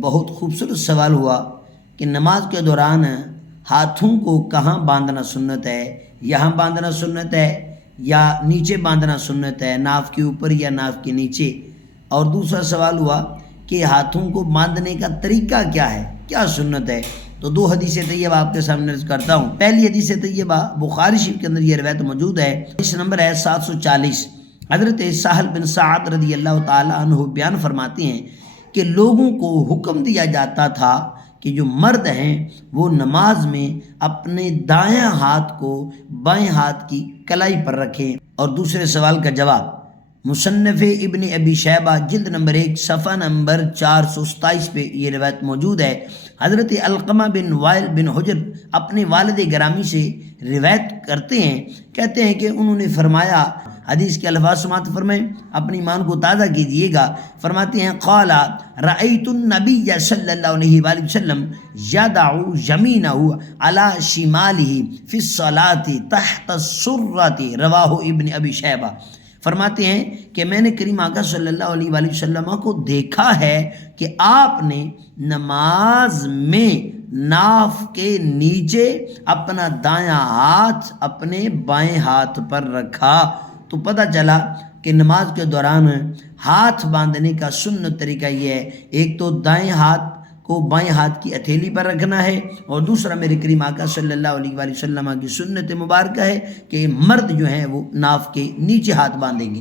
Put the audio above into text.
بہت خوبصورت سوال ہوا کہ نماز کے دوران ہاتھوں کو کہاں باندھنا سنت ہے، یہاں باندھنا سنت ہے یا نیچے باندھنا سنت ہے، ناف کے اوپر یا ناف کے نیچے۔ اور دوسرا سوال ہوا کہ ہاتھوں کو باندھنے کا طریقہ کیا ہے، کیا سنت ہے۔ تو دو حدیث طیبہ آپ کے سامنے عرض کرتا ہوں۔ پہلی حدیث طیبہ بخاری شریف کے اندر یہ روایت موجود ہے، اس نمبر ہے 740۔ حضرت سہل بن سعد رضی اللہ تعالی عنہ بیان فرماتے ہیں کہ لوگوں کو حکم دیا جاتا تھا کہ جو مرد ہیں وہ نماز میں اپنے دائیں ہاتھ کو بائیں ہاتھ کی کلائی پر رکھیں۔ اور دوسرے سوال کا جواب مصنف ابن ابی شیبہ جلد نمبر 1 صفحہ نمبر 427 پہ یہ روایت موجود ہے۔ حضرت علقمہ بن وائل بن حجر اپنے والد گرامی سے روایت کرتے ہیں، کہتے ہیں کہ انہوں نے فرمایا، حدیث کے الفاظ سماعت فرمائیں، اپنی ایمان کو تازہ کیجئے گا۔ فرماتے ہیں قال رأیت النبی صلی اللہ علیہ وآلہ وسلم یدع یمینہ علی شمالہ فی الصلاۃ تحت السرۃ، رواہ ابن ابی شیبہ۔ فرماتے ہیں کہ میں نے کریم آقا صلی اللہ علیہ وآلہ وسلم کو دیکھا ہے کہ آپ نے نماز میں ناف کے نیچے اپنا دایاں ہاتھ اپنے بائیں ہاتھ پر رکھا۔ تو پتہ چلا کہ نماز کے دوران ہاتھ باندھنے کا سنت طریقہ یہ ہے، ایک تو دائیں ہاتھ کو بائیں ہاتھ کی ہتھیلی پر رکھنا ہے، اور دوسرا میرے کریم آقا صلی اللہ علیہ وآلہ وسلم کی سنت مبارکہ ہے کہ مرد جو ہیں وہ ناف کے نیچے ہاتھ باندھیں گے۔